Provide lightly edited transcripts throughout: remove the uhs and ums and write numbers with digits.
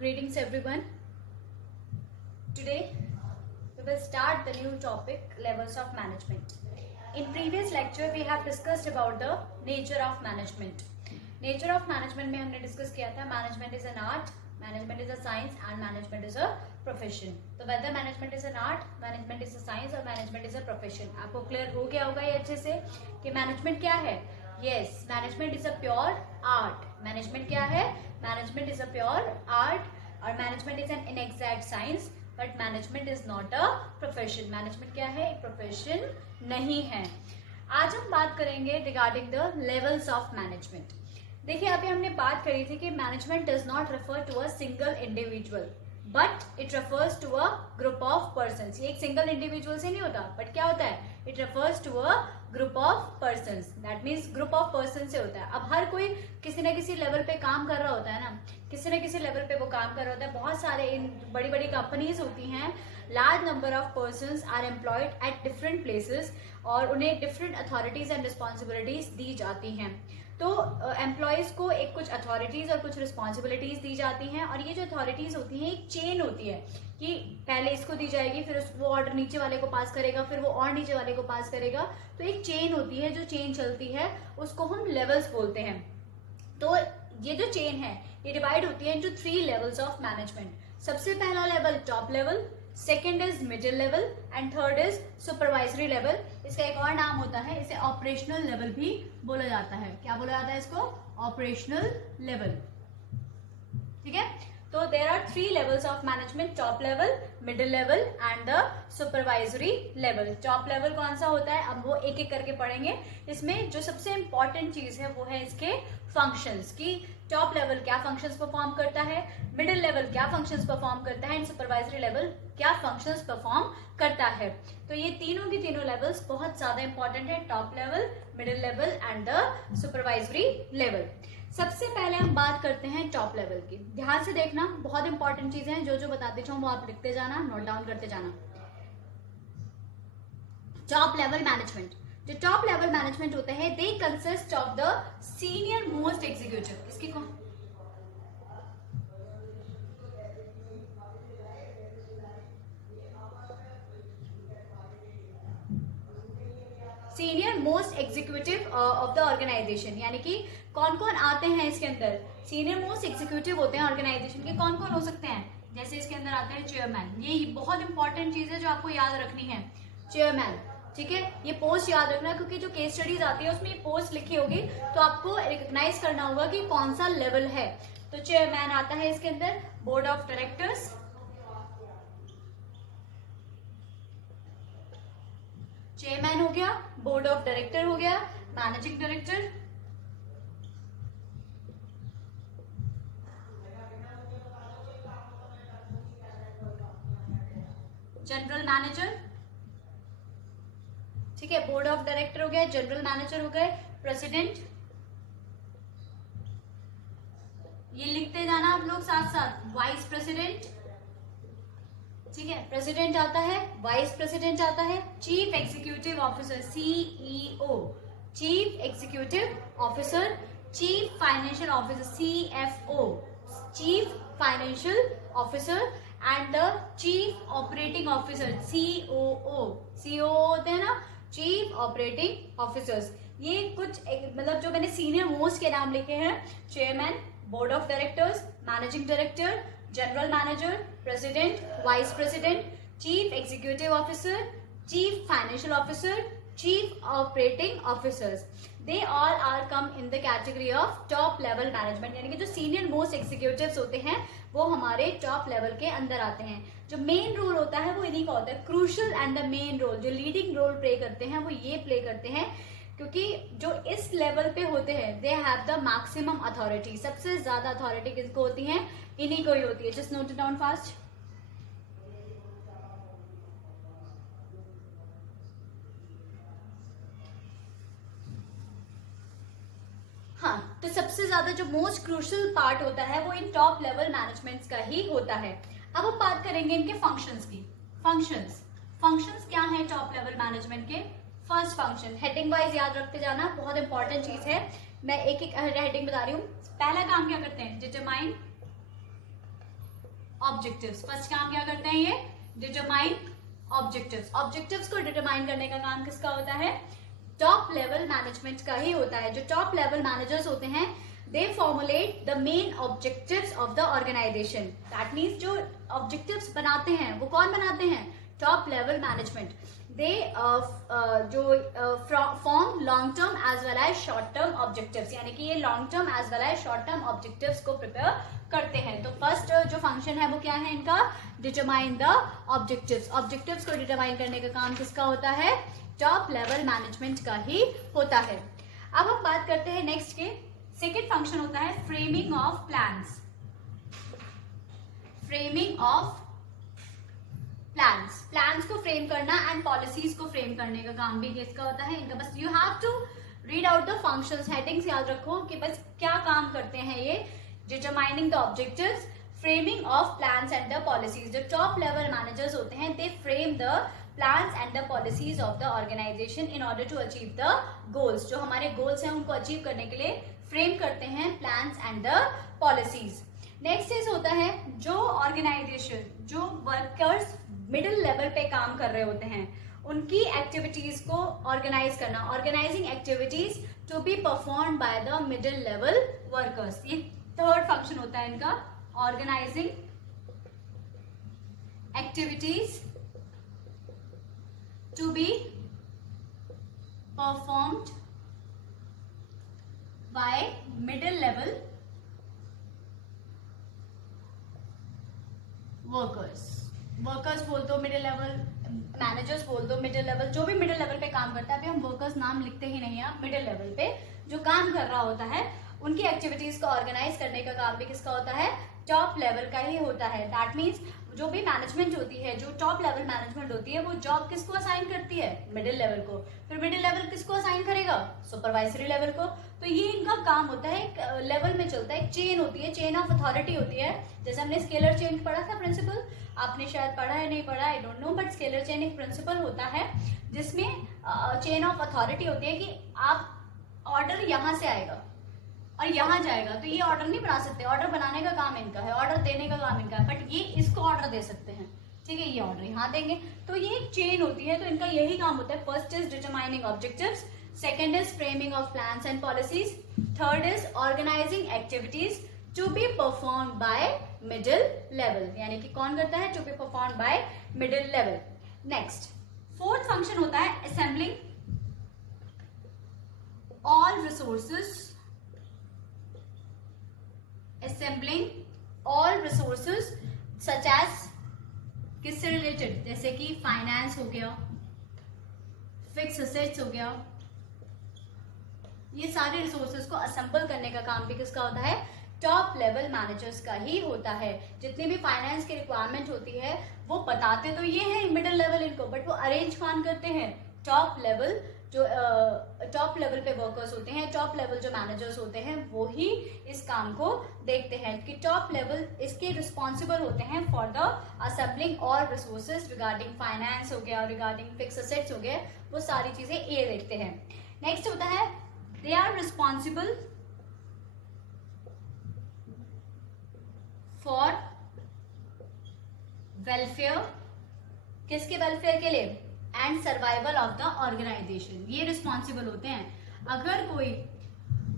Greetings everyone. Today we will start the new topic, levels of management. In previous lecture we have discussed about the nature of management. Nature of management में हमने discuss किया था management is an art, management is a science and management is a profession. तो whether management is an art, management is a science और management is a profession. आपको clear हो गया होगा ये अच्छे से कि management क्या है? Yes, management is a pure art. Management क्या है? Management is a pure art और management is an inexact science, but management is not a profession. Management क्या है? एक profession नहीं है. आज हम बात करेंगे regarding the levels of management. देखिए अभी हमने बात करी थी कि management does not refer to a single individual, but it refers to a group of persons. ये एक single individual से नहीं होता, but क्या होता है? It refers to a group of persons. That means group of persons से होता है. अब हर कोई किसी न किसी लेवल पे काम कर रहा होता है ना, किसी न किसी लेवल पे वो काम कर रहा होता है. बहुत सारे इन बड़ी बड़ी कंपनीज होती हैं, large number of persons are employed at different places और उन्हें डिफरेंट अथॉरिटीज एंड रिस्पॉन्सिबिलिटीज दी जाती हैं. तो एम्प्लॉयज को एक कुछ अथॉरिटीज और कुछ रिस्पॉन्सिबिलिटीज दी जाती हैं और ये जो अथॉरिटीज होती हैं एक चेन होती है कि पहले इसको दी जाएगी, फिर वो ऑर्डर नीचे वाले को पास करेगा, फिर वो और नीचे वाले को पास करेगा. तो एक चेन होती है, जो चेन चलती है उसको हम लेवल्स बोलते हैं. तो ये जो चेन है ये डिवाइड होती है इनटू 3 लेवल्स ऑफ मैनेजमेंट. सबसे पहला level top level, second is middle level and third is supervisory level. इसका एक और नाम होता है, इसे ऑपरेशनल लेवल भी बोला जाता है. क्या बोला जाता है इसको? Operational level. ठीक है. तो there are 3 levels of management, top level, middle level and the supervisory level. Top level कौन सा होता है अब वो एक एक करके पढ़ेंगे. इसमें जो सबसे इंपॉर्टेंट चीज है वो है इसके फंक्शंस, की टॉप लेवल क्या फंक्शंस परफॉर्म करता है, मिडिल लेवल क्या फंक्शंस परफॉर्म करता है एंड सुपरवाइजरी लेवल क्या फंक्शंस परफॉर्म करता है. तो ये तीनों की तीनों लेवल्स बहुत ज्यादा इंपॉर्टेंट है, top level, middle level and the supervisory level. सबसे पहले हम बात करते हैं टॉप लेवल की. ध्यान से देखना, बहुत इंपॉर्टेंट चीजें हैं, जो जो बताते जाऊं वो आप लिखते जाना, नोट डाउन करते जाना. Top level management. जो टॉप लेवल मैनेजमेंट होता है they consist of the senior most executive. इसकी कौन senior most executive of the organization, यानी कि कौन कौन आते हैं इसके अंदर. सीनियर मोस्ट एग्जीक्यूटिव होते हैं ऑर्गेनाइजेशन के. कौन कौन हो सकते हैं? जैसे इसके अंदर आते हैं चेयरमैन. ये बहुत इंपॉर्टेंट चीज है जो आपको याद रखनी है, चेयरमैन. ठीक है, ये पोस्ट याद रखना क्योंकि जो केस स्टडीज आती है उसमें ये पोस्ट लिखी होगी तो आपको रिकॉग्नाइज करना होगा कि कौन सा लेवल है. तो चेयरमैन आता है इसके अंदर. बोर्ड ऑफ डायरेक्टर्स, चेयरमैन हो गया, बोर्ड ऑफ डायरेक्टर हो गया, मैनेजिंग डायरेक्टर, जनरल मैनेजर. ठीक है, बोर्ड ऑफ डायरेक्टर हो गया, जनरल मैनेजर हो गए, प्रेसिडेंट. ये लिखते जाना आप लोग साथ साथ. Vice president. ठीक है, प्रेसिडेंट आता है, वाइस प्रेसिडेंट आता है, chief executive officer CEO, chief executive officer, chief financial officer CFO, chief financial officer and the chief operating officer COO. COO होते हैं ना, चीफ ऑपरेटिंग ऑफिसर्स. ये कुछ मतलब जो मैंने सीनियर मोस्ट के नाम लिखे हैं, chairman, board of directors, managing director, general manager, president, vice president, chief executive officer, chief financial officer, chief operating officers. They all are come in the category of top level management. यानी कि जो senior most executives होते हैं वो हमारे top level के अंदर आते हैं. जो मेन रोल होता है वो इन्हीं का होता है. Crucial and the main role, जो लीडिंग रोल प्ले करते हैं वो ये प्ले करते हैं क्योंकि जो इस लेवल पे होते हैं they have the maximum authority. सबसे ज्यादा अथॉरिटी किसको होती है? इन्हीं को ही होती है. Just note it down fast. हाँ, तो सबसे ज्यादा जो मोस्ट क्रूशल पार्ट होता है वो इन टॉप लेवल मैनेजमेंट्स का ही होता है. अब हम बात करेंगे इनके फंक्शंस की. फंक्शंस क्या है टॉप लेवल मैनेजमेंट के? फर्स्ट फंक्शन, हेडिंग वाइज याद रखते जाना, बहुत इंपॉर्टेंट चीज है. मैं एक एक हेडिंग बता रही हूँ. पहला काम क्या करते हैं? Determine objectives. फर्स्ट काम क्या करते हैं ये, डिटरमाइन ऑब्जेक्टिव्स। ऑब्जेक्टिव्स को डिटरमाइन करने का काम किसका होता है, टॉप लेवल मैनेजमेंट का ही होता है। जो टॉप लेवल मैनेजर्स होते हैं they formulate the main objectives of the organization. That means जो objectives बनाते हैं वो कौन बनाते हैं, top level management. They जो form long term as well as short term objectives, यानी कि ये long term as well as short term objectives को prepare करते हैं। तो फर्स्ट जो फंक्शन है वो क्या है इनका, डिटरमाइन द ऑब्जेक्टिव्स। ऑब्जेक्टिव्स को डिटरमाइन करने का काम किसका होता है, टॉप लेवल मैनेजमेंट का ही होता है। अब हम बात करते हैं नेक्स्ट के, सेकेंड फंक्शन होता है framing of plans. Framing of plans, plans को फ्रेम करना एंड पॉलिसीज को फ्रेम करने का काम भी किसका होता है इनका। बस you have to read out the functions, headings याद रखो कि बस क्या काम करते हैं ये, determining the objectives, framing of plans and the policies. जो टॉप लेवल मैनेजर्स होते हैं they frame the plans and the policies of the organisation in order to achieve the goals. जो हमारे गोल्स हैं उनको अचीव करने के लिए फ्रेम करते हैं plans and the policies. Next is होता है जो ऑर्गेनाइजेशन, जो वर्कर्स मिडिल लेवल पे काम कर रहे होते हैं उनकी एक्टिविटीज को ऑर्गेनाइज करना, organizing activities to be perform by the middle level workers. ये थर्ड फंक्शन होता है इनका, organizing activities to be performed by middle level workers. Workers बोल दो, मिडिल लेवल मैनेजर्स बोल दो, मिडिल लेवल जो भी मिडिल लेवल पे काम करता है, अभी हम वर्कर्स नाम लिखते ही नहीं है, मिडिल लेवल पे जो काम कर रहा होता है उनकी एक्टिविटीज को ऑर्गेनाइज करने का काम भी किसका होता है, टॉप लेवल का ही होता है। दैट मीन्स जो भी मैनेजमेंट होती है, जो टॉप लेवल मैनेजमेंट होती है, वो जॉब किसको असाइन करती है, मिडिल लेवल को। फिर मिडिल लेवल किसको असाइन करेगा, सुपरवाइजरी लेवल को। तो ये इनका काम होता है, एक लेवल में चलता है, एक चेन होती है, चेन ऑफ अथॉरिटी होती है। जैसे हमने स्केलर चेन पढ़ा था प्रिंसिपल, आपने शायद पढ़ा है नहीं पढ़ा, I don't know, but scalar chain एक प्रिंसिपल होता है जिसमें चेन ऑफ अथॉरिटी होती है कि आप ऑर्डर यहाँ से आएगा और यहाँ जाएगा, तो ये ऑर्डर नहीं बना सकते, ऑर्डर बनाने का काम इनका है, ऑर्डर देने का काम इनका है, बट ये इसको ऑर्डर दे सकते हैं, ठीक है, ये ऑर्डर यहाँ देंगे। तो ये एक चेन होती है, तो इनका यही काम होता है। First is determining objectives, second is framing of plans and policies, third is organizing activities to be perform by middle level, यानी कि कौन करता है, to be perform by middle level. Next fourth function होता है assembling all resources, assembling all resources such as किससे related, जैसे कि फाइनेंस हो गया, फिक्स असेट्स हो गया, ये सारे रिसोर्सेज को असेंबल करने का काम भी किसका होता है, टॉप लेवल मैनेजर्स का ही होता है। जितनी भी फाइनेंस की रिक्वायरमेंट होती है वो बताते तो ये है मिडिल लेवल इनको, बट वो अरेंज कौन करते हैं, टॉप लेवल, जो टॉप लेवल पे वर्कर्स होते हैं, टॉप लेवल जो मैनेजर्स होते हैं वो ही इस काम को देखते हैं कि टॉप लेवल इसके रिस्पॉन्सिबल होते हैं for the assembling all resources regarding finance हो गया, रिगार्डिंग फिक्स असेट्स हो गए, वो सारी चीजें ये देखते हैं। नेक्स्ट होता है they are responsible for welfare, किसके वेलफेयर के लिए, and survival of the organization. ये रिस्पॉन्सिबल होते हैं। अगर कोई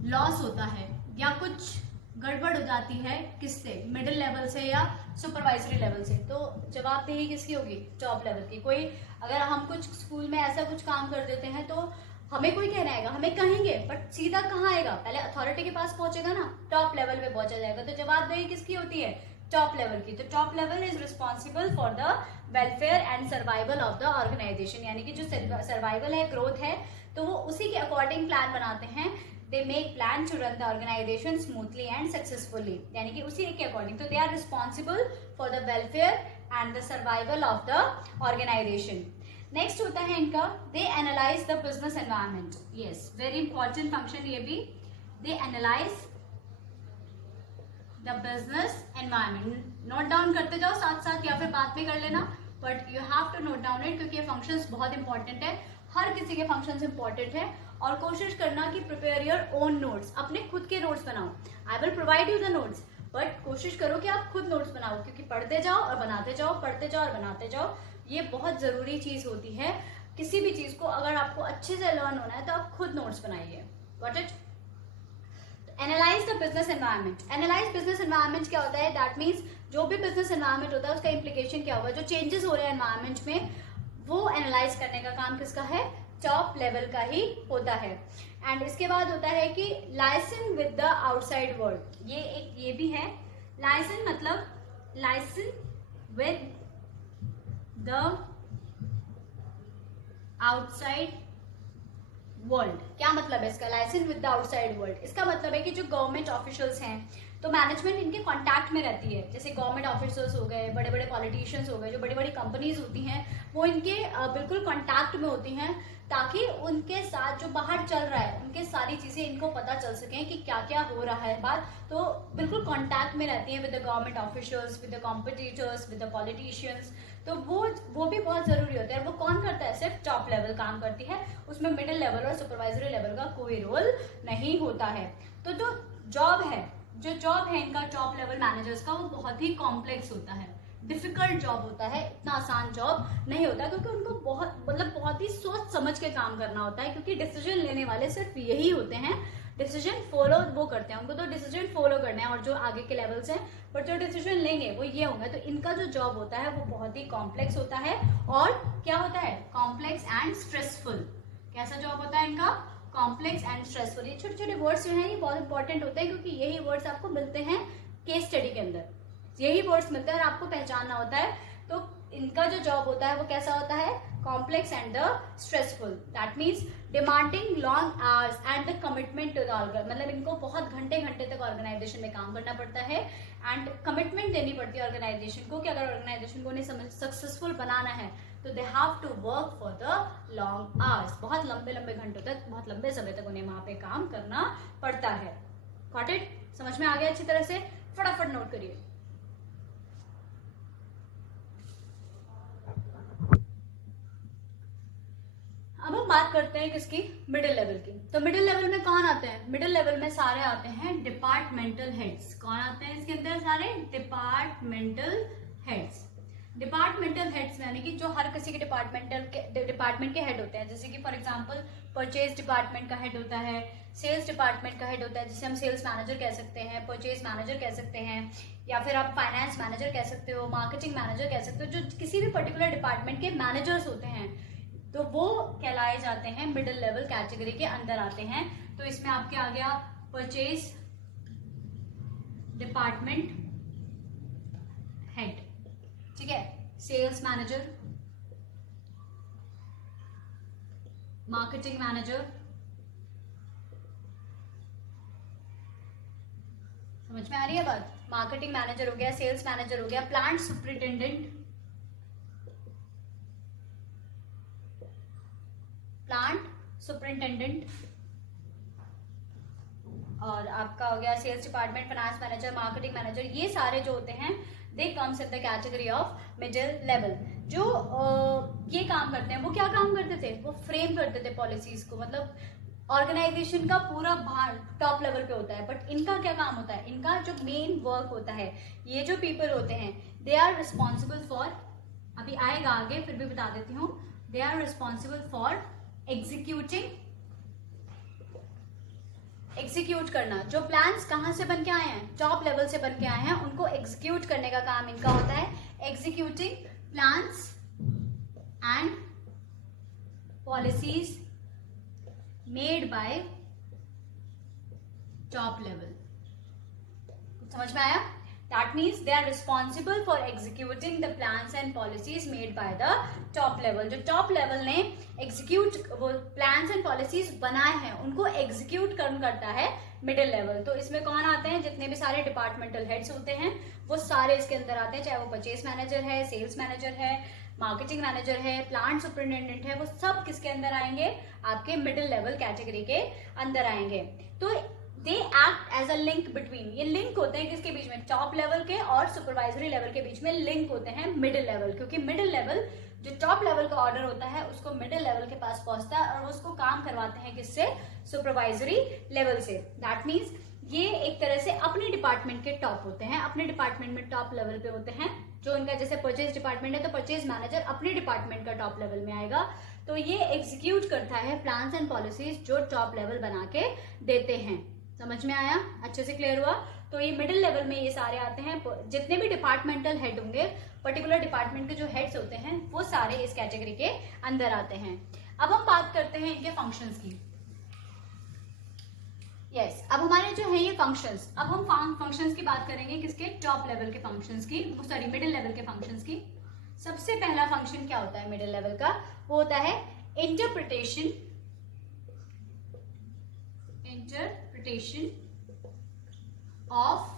लॉस होता है या कुछ गड़बड़ हो जाती है किससे, मिडिल लेवल से या सुपरवाइजरी लेवल से, तो जवाबदेही किसकी होगी, टॉप लेवल की। कोई अगर हम कुछ स्कूल में ऐसा कुछ काम कर देते हैं तो हमें कोई कहना आएगा, हमें कहेंगे, बट सीधा कहाँ आएगा, पहले अथॉरिटी के पास पहुंचेगा ना, टॉप लेवल पे पहुंचा जाएगा। तो जवाबदेही किसकी होती है, टॉप लेवल की। तो top level is responsible for the welfare and survival of the organization, यानी कि जो सर्वाइवल है, ग्रोथ है, तो वो उसी के अकॉर्डिंग प्लान बनाते हैं। They make plan to run the organisation smoothly and successfully, यानी कि उसी के अकॉर्डिंग। तो they are responsible for the welfare and the survival of the organisation. Next होता है इनका they analyse the business environment. Yes, very important function ये भी। They analyse the business environment. Note down करते जाओ साथ साथ या फिर बाद में कर लेना, but you have to note down it, क्योंकि ये फंक्शंस बहुत इंपॉर्टेंट है, हर किसी के फंक्शंस इंपॉर्टेंट है। और कोशिश करना कि प्रिपेयर योर ओन नोट्स, अपने खुद के नोट्स बनाओ। I will provide you the notes, but कोशिश करो कि आप खुद नोट्स बनाओ, क्योंकि पढ़ते जाओ और बनाते जाओ, पढ़ते जाओ और बनाते जाओ, ये बहुत जरूरी चीज होती है। किसी भी चीज को अगर आपको अच्छे से लर्न होना है तो आप खुद नोट्स बनाइए। Got it? Analyse the business environment. Analyse business environment क्या होता है? दैट मीन्स जो भी बिजनेस एनवायरनमेंट होता है उसका इम्प्लीकेशन क्या होगा, जो चेंजेस हो रहे हैं एनवायरनमेंट में, वो एनालाइज करने का काम किसका है? टॉप लेवल का ही होता है। एंड इसके बाद होता है कि liaison with the outside world. ये भी है। लाइसन मतलब liaison with the outside world. क्या मतलब है इसका? License with the outside world, इसका मतलब है कि जो गवर्नमेंट ऑफिशियल्स हैं, तो मैनेजमेंट इनके कांटेक्ट में रहती है। जैसे गवर्नमेंट ऑफिसर्स हो गए, बड़े बड़े पॉलिटिशियंस हो गए, जो बड़ी बड़ी कंपनीज होती हैं, वो इनके बिल्कुल कांटेक्ट में होती हैं, ताकि उनके साथ जो बाहर चल रहा है उनके सारी चीजें इनको पता चल सकें कि क्या क्या हो रहा है बात। तो बिल्कुल कांटेक्ट में रहती हैं with the government officials, with the competitors, with the politicians. तो वो भी बहुत जरूरी होता है। वो कौन करता है? सिर्फ टॉप लेवल काम करती है, उसमें मिडिल लेवल और सुपरवाइजरी लेवल का कोई रोल नहीं होता है। तो जो जॉब है इनका टॉप लेवल मैनेजर्स का, वो बहुत ही कॉम्प्लेक्स होता है, डिफिकल्ट जॉब होता है, इतना आसान जॉब नहीं होता, क्योंकि उनको बहुत ही सोच समझ के काम करना होता है, क्योंकि डिसीजन लेने वाले सिर्फ यही होते हैं। डिसीजन फॉलो वो करते हैं, उनको तो डिसीजन फॉलो करने हैं, और जो आगे के लेवल्स हैं, बट जो डिसीजन लेंगे वो ये होंगे। तो इनका जो जॉब होता है वो बहुत ही कॉम्प्लेक्स होता है। और क्या होता है? Complex and stressful. कैसा जॉब होता है इनका? Complex and stressful. ये छोटे छोटे वर्ड्स जो हैं ये बहुत इंपॉर्टेंट होते हैं, क्योंकि यही वर्ड्स आपको मिलते हैं केस स्टडी के अंदर, यही वर्ड्स मिलते हैं और आपको पहचानना होता है। तो इनका जो जॉब होता है वो कैसा होता है? Complex and the stressful. That means demanding long hours and the commitment to the organ. मतलब इनको बहुत घंटे तक ऑर्गेनाइजेशन में काम करना पड़ता है, एंड कमिटमेंट देनी पड़ती है ऑर्गेनाइजेशन को, कि अगर ऑर्गेनाइजेशन को उन्हें सक्सेसफुल बनाना है तो they have to work for the long hours. बहुत लंबे घंटों तक, बहुत लंबे समय तक उन्हें वहां पे काम करना पड़ता है। Got it? समझ में आ गया अच्छी तरह से? फटाफट नोट करिए। अब हम बात करते हैं किसकी? मिडिल लेवल की। तो मिडिल लेवल में कौन आते हैं? मिडिल लेवल में सारे आते हैं डिपार्टमेंटल हेड्स। कौन आते हैं इसके अंदर? सारे डिपार्टमेंटल हेड्स। डिपार्टमेंटल हेड्स यानी कि जो हर किसी के डिपार्टमेंट के हेड होते हैं। जैसे कि फॉर एग्जांपल परचेज डिपार्टमेंट का हेड होता है, सेल्स डिपार्टमेंट का हेड होता है, जिसे हम सेल्स मैनेजर कह सकते हैं, परचेज मैनेजर कह सकते हैं, या फिर आप फाइनेंस मैनेजर कह सकते हो, मार्केटिंग मैनेजर कह सकते हो। जो किसी भी पर्टिकुलर डिपार्टमेंट के मैनेजर्स होते हैं, तो वो कहलाए जाते हैं मिडिल लेवल कैटेगरी के अंदर आते हैं। तो इसमें आपके आ गया परचेज डिपार्टमेंट हेड, ठीक है, सेल्स मैनेजर, मार्केटिंग मैनेजर, समझ में आ रही है बात? मार्केटिंग मैनेजर हो गया, सेल्स मैनेजर हो गया, प्लांट सुपरिटेंडेंट, प्लांट सुपरिटेंडेंट, और आपका हो गया sales department, finance manager, marketing manager. ये सारे जो होते हैं they comes in the category of middle level. जो ये काम करते हैं, वो क्या काम करते थे? वो फ्रेम करते थे पॉलिसीज को। मतलब ऑर्गेनाइजेशन का पूरा भार टॉप लेवल पे होता है, बट इनका क्या काम होता है? इनका जो मेन वर्क होता है, ये जो पीपल होते हैं, दे आर रिस्पॉन्सिबल फॉर, अभी आएगा आगे फिर भी बता देती हूँ, they are responsible for execute करना। जो प्लान्स कहाँ से बन के आए हैं? टॉप लेवल से बन के आए हैं, उनको एग्जीक्यूट करने का काम इनका होता है। Executing plans and policies made by top level. समझ में आया? That means they are responsible for executing the plans and policies made by the top level. जो top level ने execute वो plans and policies बनाए हैं, उनको execute करता है middle level। तो इसमें कौन आते हैं? जितने भी सारे departmental heads होते हैं वो सारे इसके अंदर आते हैं, चाहे वो purchase manager है, sales manager है, मार्केटिंग मैनेजर है, प्लांट सुपरिटेंडेंट है, वो सब किसके अंदर आएंगे? आपके मिडिल लेवल कैटेगरी के अंदर आएंगे। तो they act as a link between, ये लिंक होते हैं किसके बीच में? टॉप लेवल के और सुपरवाइजरी लेवल के बीच में लिंक होते हैं मिडिल लेवल। क्योंकि मिडिल लेवल जो टॉप लेवल का ऑर्डर होता है उसको मिडिल लेवल के पास पहुंचता है और उसको काम करवाते हैं किससे? सुपरवाइजरी लेवल से। दैट मीन्स ये एक तरह से अपने डिपार्टमेंट के टॉप होते हैं, अपने डिपार्टमेंट में टॉप लेवल पे होते हैं। जो इनका जैसे परचेज डिपार्टमेंट है तो परचेज मैनेजर अपने डिपार्टमेंट का टॉप लेवल में आएगा, तो ये एग्जीक्यूट करता है प्लान्स एंड पॉलिसीज जो टॉप लेवल बना के देते हैं। समझ में आया? अच्छे से क्लियर हुआ? तो ये मिडिल लेवल में ये सारे आते हैं, जितने भी डिपार्टमेंटल हेड होंगे, पर्टिकुलर डिपार्टमेंट के जो हेड्स होते हैं वो सारे इस कैटेगरी के अंदर आते हैं। अब हम बात करते हैं इनके फंक्शंस की। यस, अब हमारे जो है ये फंक्शंस, अब हम फंक्शंस की बात करेंगे, किसके? टॉप लेवल के फंक्शंस की, सॉरी मिडिल लेवल के फंक्शंस की। सबसे पहला फंक्शन क्या होता है मिडिल लेवल का? वो होता है interpretation of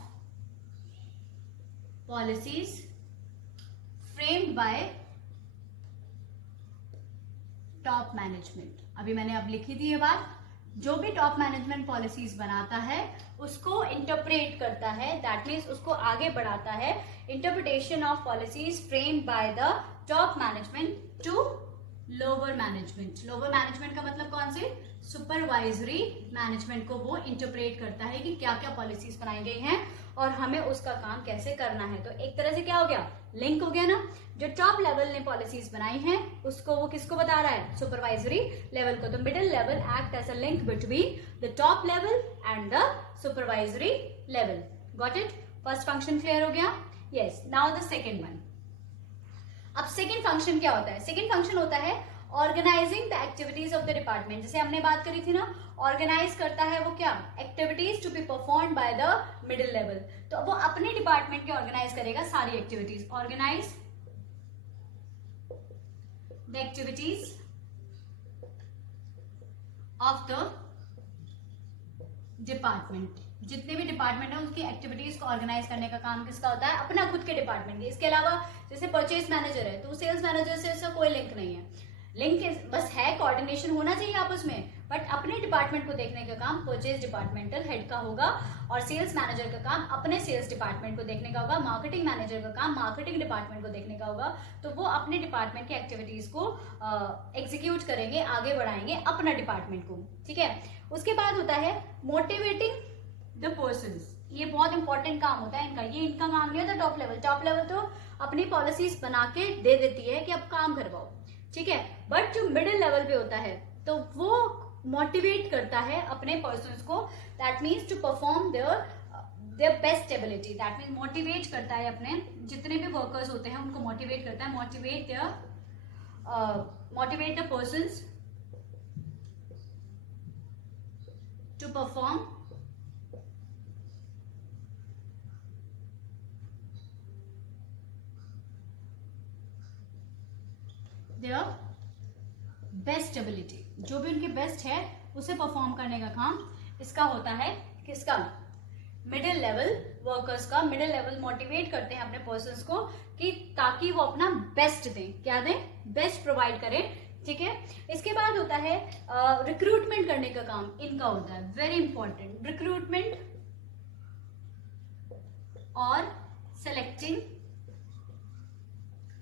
policies framed bye top management. अभी मैंने अब लिखी थी ये बात, जो भी टॉप मैनेजमेंट पॉलिसीज बनाता है उसको इंटरप्रेट करता है, दैट मीन्स उसको आगे बढ़ाता है। Interpretation of policies framed by the top management to lower management. Lower management का मतलब कौन से? सुपरवाइजरी मैनेजमेंट को वो इंटरप्रेट करता है कि क्या क्या पॉलिसीज बनाई गई हैं और हमें उसका काम कैसे करना है। तो एक तरह से क्या हो गया? लिंक हो गया ना। जो टॉप लेवल ने पॉलिसीज बनाई हैं उसको वो किसको बता रहा है? सुपरवाइजरी लेवल को। तो middle level act as a link between the top level and the supervisory level. Got it? First function clear हो गया? Yes, now the second one. अब सेकेंड फंक्शन क्या होता है? सेकेंड फंक्शन होता है organizing the activities of the department. जैसे हमने बात करी थी ना, ऑर्गेनाइज करता है वो क्या? Activities to be perform by the middle level. तो वो अपने डिपार्टमेंट के ऑर्गेनाइज करेगा सारी एक्टिविटीज। Organize the activities of the department. जितने भी डिपार्टमेंट है उसकी एक्टिविटीज को ऑर्गेनाइज करने का काम किसका होता है? अपना खुद के डिपार्टमेंट के। इसके अलावा जैसे परचेज मैनेजर है तो सेल्स मैनेजर से इसका कोई लिंक नहीं है, लिंक बस है, कोऑर्डिनेशन होना चाहिए आपस में, बट अपने डिपार्टमेंट को देखने का काम परचेज डिपार्टमेंटल हेड का होगा और सेल्स मैनेजर का काम अपने सेल्स डिपार्टमेंट को देखने का होगा, मार्केटिंग मैनेजर का काम मार्केटिंग डिपार्टमेंट को देखने का होगा। तो वो अपने डिपार्टमेंट की एक्टिविटीज को एग्जीक्यूट करेंगे, आगे बढ़ाएंगे अपना डिपार्टमेंट को। ठीक है, उसके बाद होता है मोटिवेटिंग द पर्सन्स। ये बहुत इंपॉर्टेंट काम होता है इनका। ये इनका काम नहीं होता टॉप लेवल। टॉप लेवल तो अपनी पॉलिसीज बना के दे देती है कि अब काम करवाओ, ठीक है, बट जो मिडिल लेवल पे होता है तो वो मोटिवेट करता है अपने पर्सन्स को, that means to perform their best ability. That means motivate करता है अपने जितने भी वर्कर्स होते हैं उनको मोटिवेट करता है। Motivate the persons to perform their best ability. जो भी उनकी बेस्ट है उसे परफॉर्म करने का काम इसका होता है। किसका? मिडिल लेवल वर्कर्स का। मिडिल लेवल मोटिवेट करते हैं अपने पर्सन्स को कि ताकि वो अपना बेस्ट दें। क्या दें? बेस्ट प्रोवाइड करें। ठीक है, इसके बाद होता है रिक्रूटमेंट करने का काम इनका होता है। वेरी इंपॉर्टेंट, रिक्रूटमेंट और सेलेक्टिंग,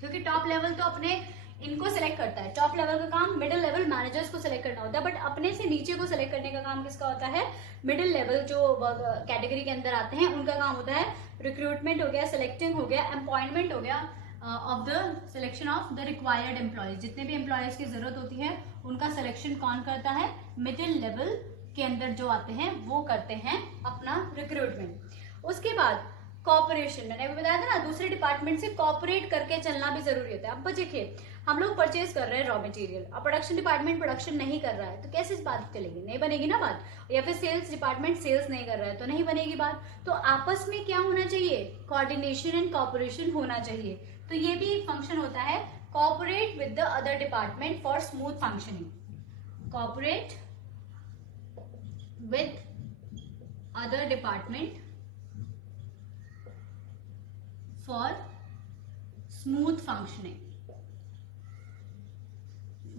क्योंकि टॉप लेवल तो अपने इनको सेलेक्ट करता है। टॉप लेवल का काम मिडिल लेवल मैनेजर्स को सेलेक्ट करना होता है, बट अपने से नीचे को सेलेक्ट करने का काम किसका होता है? मिडिल लेवल जो कैटेगरी के अंदर आते हैं उनका काम होता है। रिक्रूटमेंट हो गया, सेलेक्टिंग हो गया, एम्प्लॉयमेंट हो गया, of the selection of the required employees. जितने भी एम्प्लॉयज की जरूरत होती है उनका सिलेक्शन कौन करता है? मिडिल लेवल के अंदर जो आते हैं वो करते हैं अपना रिक्रूटमेंट। उसके बाद कॉपरेशन, मैंने अभी बताया था ना, दूसरे डिपार्टमेंट से कॉपरेट करके चलना भी जरूरी होता है। अब देखिए, हम लोग परचेज कर रहे हैं रॉ मटेरियल, अब प्रोडक्शन डिपार्टमेंट प्रोडक्शन नहीं कर रहा है तो कैसे इस बात चलेगी? नहीं बनेगी ना बात। या फिर सेल्स डिपार्टमेंट सेल्स नहीं कर रहा है तो नहीं बनेगी बात। तो आपस में क्या होना चाहिए? कोऑर्डिनेशन एंड कॉपरेशन होना चाहिए। तो ये भी एक फंक्शन होता है, cooperate with the other department for smooth functioning. Cooperate with other department for smooth functioning.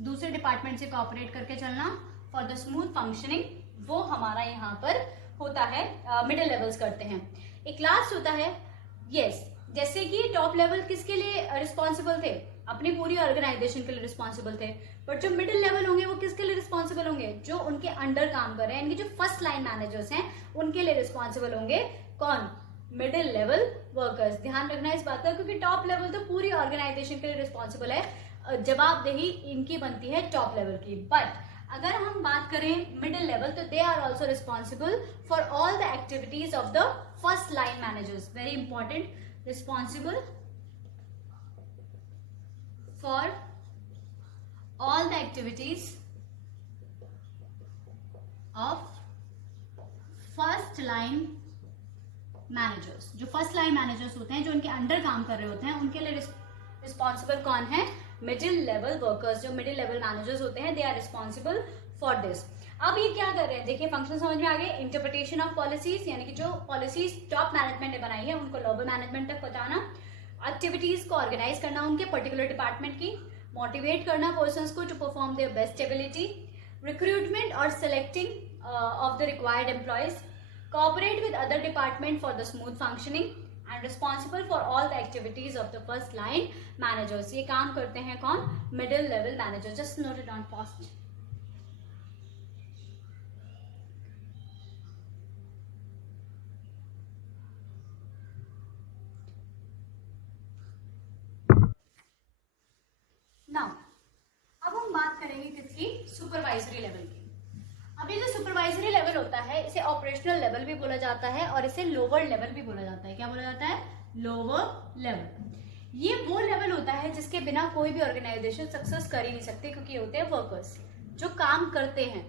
दूसरे डिपार्टमेंट से कोऑपरेट करके चलना फॉर द स्मूथ फंक्शनिंग, वो हमारा यहाँ पर होता है, मिडिल लेवल्स करते हैं। एक लास्ट होता है, यस, जैसे कि टॉप लेवल किसके लिए रिस्पॉन्सिबल थे? अपनी पूरी ऑर्गेनाइजेशन के लिए रिस्पॉन्सिबल थे, बट जो मिडिल लेवल होंगे वो किसके लिए रिस्पॉन्सिबल होंगे, जो उनके अंडर काम कर रहे हैं, इनके जो फर्स्ट लाइन मैनेजर्स हैं उनके लिए रिस्पॉन्सिबल होंगे कौन, मिडिल लेवल वर्कर्स। ध्यान रखना इस बात का, क्योंकि टॉप लेवल तो पूरी ऑर्गेनाइजेशन के लिए रिस्पॉन्सिबल है, जवाबदेही इनकी बनती है टॉप लेवल की। बट अगर हम बात करें मिडिल लेवल, तो they are also responsible for all the activities of the first line managers. Very important, responsible for all the activities of first line managers। जो फर्स्ट लाइन मैनेजर्स होते हैं, जो उनके अंडर काम कर रहे होते हैं, उनके लिए रिस्पॉन्सिबल कौन है, मिडिल लेवल वर्कर्स। जो मिडिल लेवल मैनेजर्स होते हैं, they are responsible for this. अब ये क्या कर रहे हैं, देखिए फंक्शन समझ में आ गए। इंटरप्रिटेशन ऑफ पॉलिसीज, यानी कि जो पॉलिसीज टॉप मैनेजमेंट ने बनाई है उनको लोअर मैनेजमेंट तक पहुंचाना, एक्टिविटीज को ऑर्गेनाइज करना उनके पर्टिकुलर डिपार्टमेंट की, मोटिवेट करना पर्सन्स को to perform their best ability, recruitment और selecting of the required employees, cooperate with other department for the smooth functioning and responsible for all the activities of the first line managers. ये काम करते हैं कौन, middle level manager. Just note it down fast. Now अब हम बात करेंगे किसकी, सुपरवाइजरी लेवल की। अब ये जो सुपरवाइजरी लेवल होता है, इसे ऑपरेशनल लेवल भी बोला जाता है और इसे लोअर लेवल भी बोला जाता है। क्या बोला जाता है, लोअर लेवल। ये वो लेवल होता है जिसके बिना कोई भी ऑर्गेनाइजेशन सक्सेस कर ही नहीं सकते, क्योंकि ये होते हैं वर्कर्स जो काम करते हैं,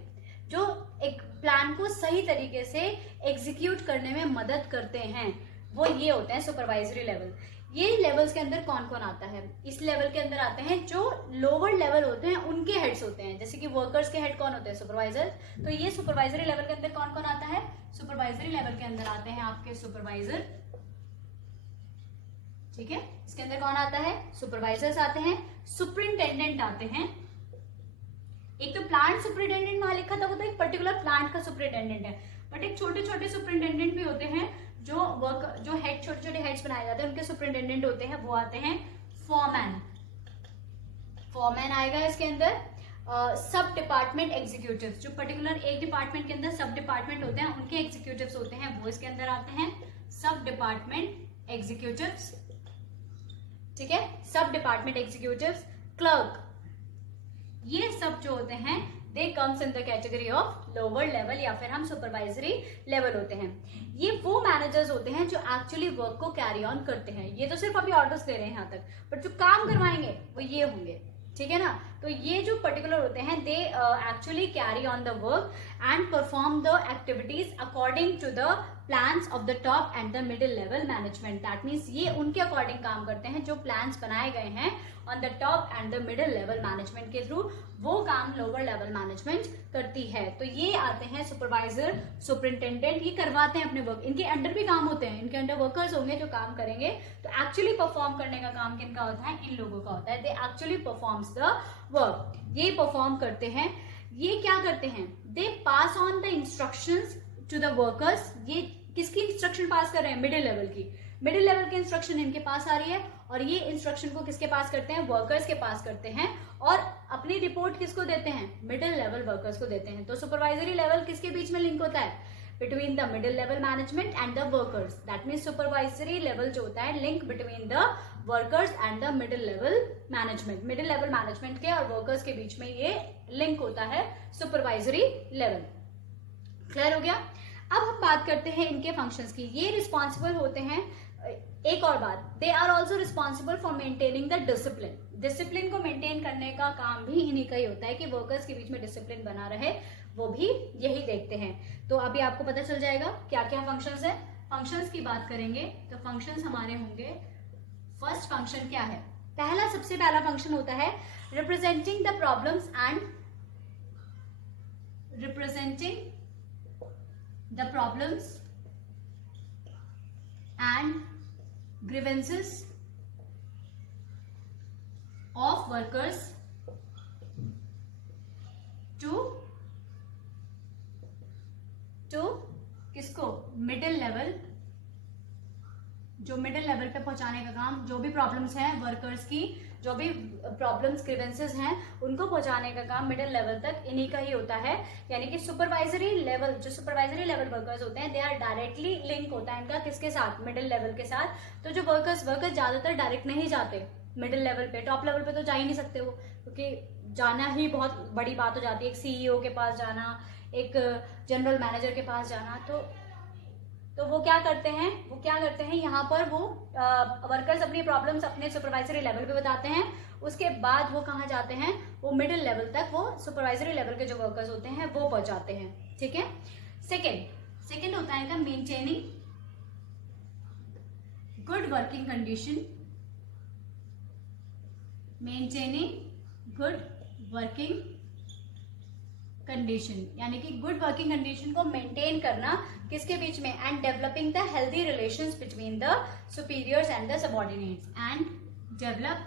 जो एक प्लान को सही तरीके से एग्जीक्यूट करने में मदद करते हैं, वो ये होते हैं सुपरवाइजरी लेवल। ये लेवल्स के अंदर कौन कौन आता है, इस लेवल के अंदर आते हैं जो लोअर लेवल होते हैं उनके हेड्स होते हैं। जैसे कि वर्कर्स के हेड कौन होते हैं, सुपरवाइजर। तो ये सुपरवाइजरी लेवल के अंदर कौन कौन आता है, सुपरवाइजरी लेवल के अंदर आते हैं आपके सुपरवाइजर। ठीक है, इसके अंदर कौन आता है, सुपरवाइजर्स आते हैं, सुपरिंटेंडेंट आते हैं। एक तो प्लांट सुपरिंटेंडेंट वहां लिखा था, वो तो एक पर्टिकुलर प्लांट का सुपरिंटेंडेंट है, बट एक छोटे छोटे सुपरिंटेंडेंट भी होते हैं, जो हेड, छोटे छोटे हेड्स बनाए जाते हैं उनके सुपरिंटेंडेंट होते हैं, वो आते हैं फॉरमैन। फॉरमैन आएगा इसके अंदर। सब डिपार्टमेंट एग्जीक्यूटिव्स, जो पर्टिकुलर एक डिपार्टमेंट के अंदर सब डिपार्टमेंट होते हैं उनके एग्जीक्यूटिव्स होते हैं, वो इसके अंदर आते हैं सब डिपार्टमेंट एग्जीक्यूटिव्स। ठीक है, सब डिपार्टमेंट एग्जीक्यूटिव्स। क्लर्क, ये सब जो होते हैं they comes in the category of lower level, या फिर हम सुपरवाइजरी लेवल होते हैं। ये वो मैनेजर्स होते हैं जो एक्चुअली वर्क को कैरी ऑन करते हैं। ये तो सिर्फ अभी ऑर्डर्स दे रहे हैं यहाँ तक, बट जो काम करवाएंगे वो ये होंगे। ठीक है ना, तो ये जो पर्टिकुलर होते हैं they actually carry on the work and perform the activities according to the plans of the top and the middle level management. That means ये उनके अकॉर्डिंग काम करते हैं, जो प्लान्स बनाए गए हैं on the top and the middle level management के थ्रू, वो काम लोअर लेवल मैनेजमेंट करती है। तो ये आते हैं सुपरवाइजर, सुपरिंटेंडेंट, ये करवाते हैं अपने वर्क, इनके अंडर भी काम होते हैं, इनके अंडर वर्कर्स होंगे जो काम करेंगे। तो एक्चुअली परफॉर्म करने का काम किनका होता है, इन लोगों का होता है। They actually performs the work, ये परफॉर्म करते हैं। ये क्या करते हैं, they pass on the instructions to the workers. ये किसकी इंस्ट्रक्शन पास कर रहे हैं, मिडिल लेवल की। मिडिल लेवल की इंस्ट्रक्शन इनके पास आ रही है और ये इंस्ट्रक्शन को किसके पास करते हैं, वर्कर्स के पास करते हैं, और अपनी रिपोर्ट किसको देते हैं, मिडिल लेवल वर्कर्स को देते हैं। तो सुपरवाइजरी लेवल किसके बीच में लिंक होता है, between the middle level management and the workers. That means supervisory level जो होता है link between the workers and the middle level management. Middle level management के और वर्कर्स के बीच में ये लिंक होता है सुपरवाइजरी लेवल। क्लियर हो गया। अब हम बात करते हैं इनके फंक्शंस की। ये रिस्पॉन्सिबल होते हैं, एक और बात, they are also responsible for maintaining the discipline. Discipline को मेंटेन करने का काम भी इन्हीं का ही होता है कि वर्कर्स के बीच में डिसिप्लिन बना रहे, वो भी यही देखते हैं। तो अभी आपको पता चल जाएगा क्या क्या फंक्शंस है। फंक्शंस की बात करेंगे तो फंक्शंस हमारे होंगे, फर्स्ट फंक्शन क्या है, सबसे पहला फंक्शन होता है representing the problems and representing the problems and grievances of workers to किसको, मिडिल लेवल जो मिडिल लेवल पे पहुंचाने का काम, जो भी प्रॉब्लम्स हैं वर्कर्स की, जो भी प्रॉब्लम्स ग्रीवेंसेस हैं उनको पहुंचाने का काम मिडिल लेवल तक इन्हीं का ही होता है। यानी कि सुपरवाइजरी लेवल, जो सुपरवाइजरी लेवल वर्कर्स होते हैं, दे आर डायरेक्टली लिंक होता है इनका किसके साथ, मिडिल लेवल के साथ। तो जो वर्कर्स ज्यादातर डायरेक्ट नहीं जाते मिडिल लेवल पे, टॉप लेवल पे तो जा ही नहीं सकते वो, क्योंकि जाना ही बहुत बड़ी बात हो जाती है। एक सीईओ के पास जाना, एक जनरल मैनेजर के पास जाना, तो वो क्या करते हैं यहाँ पर वो वर्कर्स अपनी प्रॉब्लम्स अपने सुपरवाइजरी लेवल पे बताते हैं। उसके बाद वो कहाँ जाते हैं, वो मिडिल लेवल तक, वो सुपरवाइजरी लेवल के जो वर्कर्स होते हैं वो पहुंचाते हैं। ठीक है। सेकेंड होता है maintaining good working condition, maintaining good working condition, यानी कि गुड वर्किंग कंडीशन को मेंटेन करना किसके बीच में, and developing the healthy relations between the superiors and the subordinates, and develop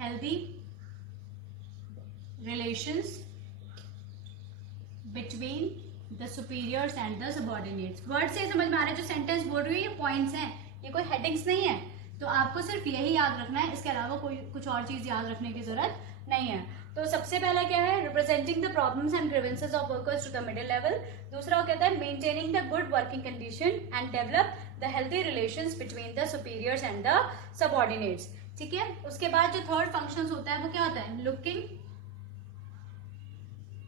healthy relations between the superiors and the subordinates. Word से समझ में आ रहा है जो सेंटेंस बोल रही है, ये पॉइंट्स हैं, ये कोई हेडिंग्स नहीं है। तो आपको सिर्फ यही याद रखना है, इसके अलावा कोई कुछ और चीज याद रखने की जरूरत नहीं है। तो सबसे पहला क्या है, representing the problems and grievances of workers to the middle level. दूसरा कहता है maintaining the good working condition and develop the healthy relations between the superiors and the subordinates. ठीक है। उसके बाद जो थर्ड फंक्शन होता है वो क्या होता है, looking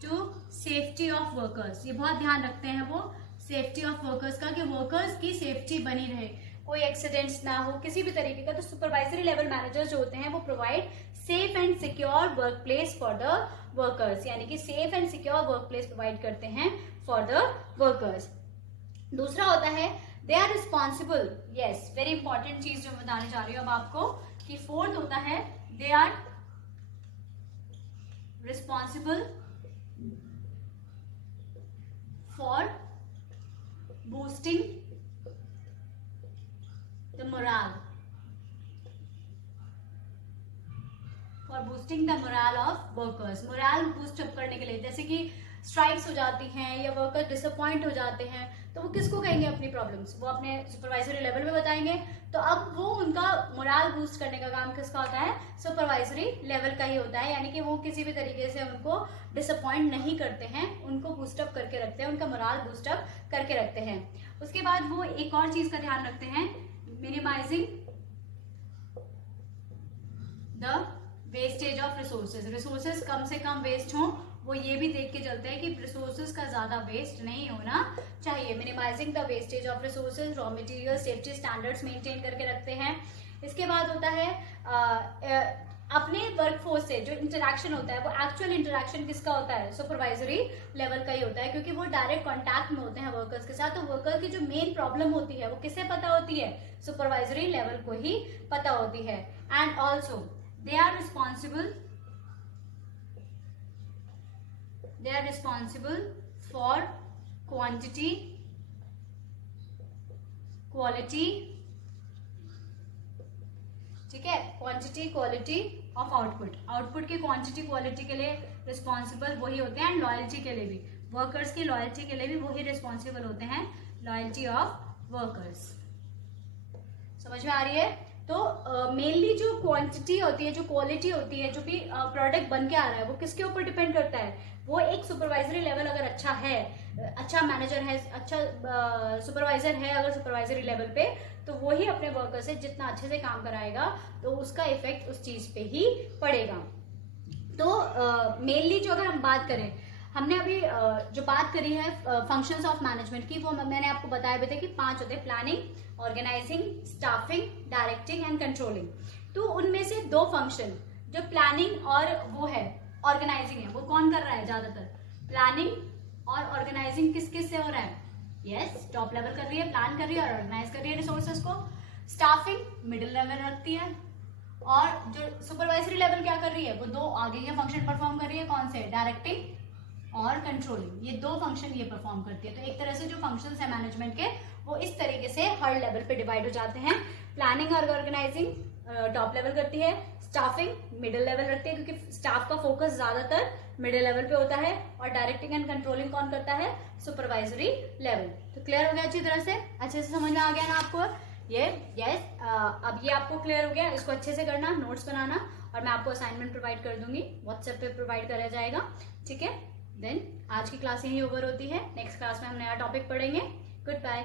to safety of workers. ये बहुत ध्यान रखते हैं वो सेफ्टी ऑफ वर्कर्स का, कि वर्कर्स की सेफ्टी बनी रहे, कोई एक्सीडेंट्स ना हो किसी भी तरीके का। तो सुपरवाइजरी लेवल मैनेजर्स जो होते हैं वो provide safe and secure work place for the workers, यानी कि safe and secure work place provide करते हैं फॉर द वर्कर्स। दूसरा होता है they are responsible, yes very important चीज जो बताने जा रही हूँ अब आपको, कि फोर्थ होता है they are responsible for boosting the morale, for boosting the morale of workers. Morale boost up करने के लिए, जैसे कि स्ट्राइक्स हो जाती हैं या वर्कर्स डिसअपॉइंट हो जाते हैं, तो वो किसको कहेंगे अपनी प्रॉब्लम्स, वो अपने सुपरवाइजरी लेवल में बताएंगे। तो अब वो उनका मोरल बूस्ट करने का काम किसका होता है, सुपरवाइजरी लेवल का ही होता है। यानी कि वो किसी भी तरीके से उनको डिसअपॉइंट नहीं करते हैं, उनको बूस्टअप करके रखते हैं, उनका मोरल बूस्टअप करके रखते हैं। उसके बाद वो एक और चीज का ध्यान रखते हैं, minimising the wastage of resources. Resources कम से कम वेस्ट हों, वो ये भी देख के चलते हैं कि रिसोर्सेज का ज्यादा वेस्ट नहीं होना चाहिए। Minimising the wastage of resources, raw material, safety standards maintain करके रखते हैं। इसके बाद होता है अपने वर्कफोर्स से जो इंटरेक्शन होता है, वो एक्चुअल इंटरेक्शन किसका होता है, सुपरवाइजरी लेवल का ही होता है, क्योंकि वो डायरेक्ट कॉन्टैक्ट में होते हैं वर्कर्स के साथ। तो वर्कर की जो मेन प्रॉब्लम होती है वो किसे पता होती है, सुपरवाइजरी लेवल को ही पता होती है। And also they are responsible for quantity, quality, ठीक है, quantity quality of output. Output की क्वांटिटी क्वालिटी के लिए रिस्पॉन्सिबल वही होते हैं, एंड लॉयल्टी के लिए भी, वर्कर्स की लॉयल्टी के लिए भी वही रिस्पॉन्सिबल होते हैं, लॉयल्टी ऑफ वर्कर्स। समझ में आ रही है। तो मेनली जो क्वांटिटी होती है, जो क्वालिटी होती है, जो भी प्रोडक्ट बन के आ रहा है, वो किसके ऊपर डिपेंड करता है, वो एक सुपरवाइजरी लेवल अगर अच्छा है, अच्छा मैनेजर है, अच्छा सुपरवाइजर है अगर सुपरवाइजरी लेवल पे, तो वो ही अपने वर्कर से जितना अच्छे से काम कराएगा तो उसका इफेक्ट उस चीज पे ही पड़ेगा। तो मेनली जो अगर हम बात करें, हमने अभी जो बात करी है फंक्शंस ऑफ मैनेजमेंट की, वो मैंने आपको बताया भी था कि 5 होते हैं, planning, organising, staffing, directing and controlling. तो उनमें से 2 फंक्शन जो प्लानिंग और वो है ऑर्गेनाइजिंग है, वो कौन कर रहा है ज्यादातर, प्लानिंग और ऑर्गेनाइजिंग किस किस से हो रहा है, यस टॉप लेवल कर रही है, प्लान कर रही है और ऑर्गेनाइज कर रही है रिसोर्सेज को। स्टाफिंग मिडिल लेवल रखती है, और जो सुपरवाइजरी लेवल क्या कर रही है, वो 2 आगे के फंक्शन परफॉर्म कर रही है, कौन से, डायरेक्टिंग और कंट्रोलिंग। ये 2 फंक्शन ये परफॉर्म करती है। तो एक तरह से जो फंक्शंस है मैनेजमेंट के, वो इस तरीके से हर लेवल पे डिवाइड हो जाते हैं। प्लानिंग और ऑर्गेनाइजिंग टॉप लेवल करती है, स्टाफिंग मिडिल लेवल रखती है, क्योंकि स्टाफ का फोकस ज्यादातर मिडिल लेवल पे होता है, और डायरेक्टिंग एंड कंट्रोलिंग कौन करता है? Supervisory level. तो क्लियर हो गया अच्छी तरह से? अच्छे से समझ में आ गया ना आपको ये? यस। अब ये आपको क्लियर हो गया, इसको अच्छे से करना, नोट्स बनाना, और मैं आपको असाइनमेंट प्रोवाइड कर दूंगी, व्हाट्सएप पे प्रोवाइड करा जाएगा, ठीक है? देन आज की क्लास यही ओवर होती है, नेक्स्ट क्लास में हम नया टॉपिक पढ़ेंगे। Good bye.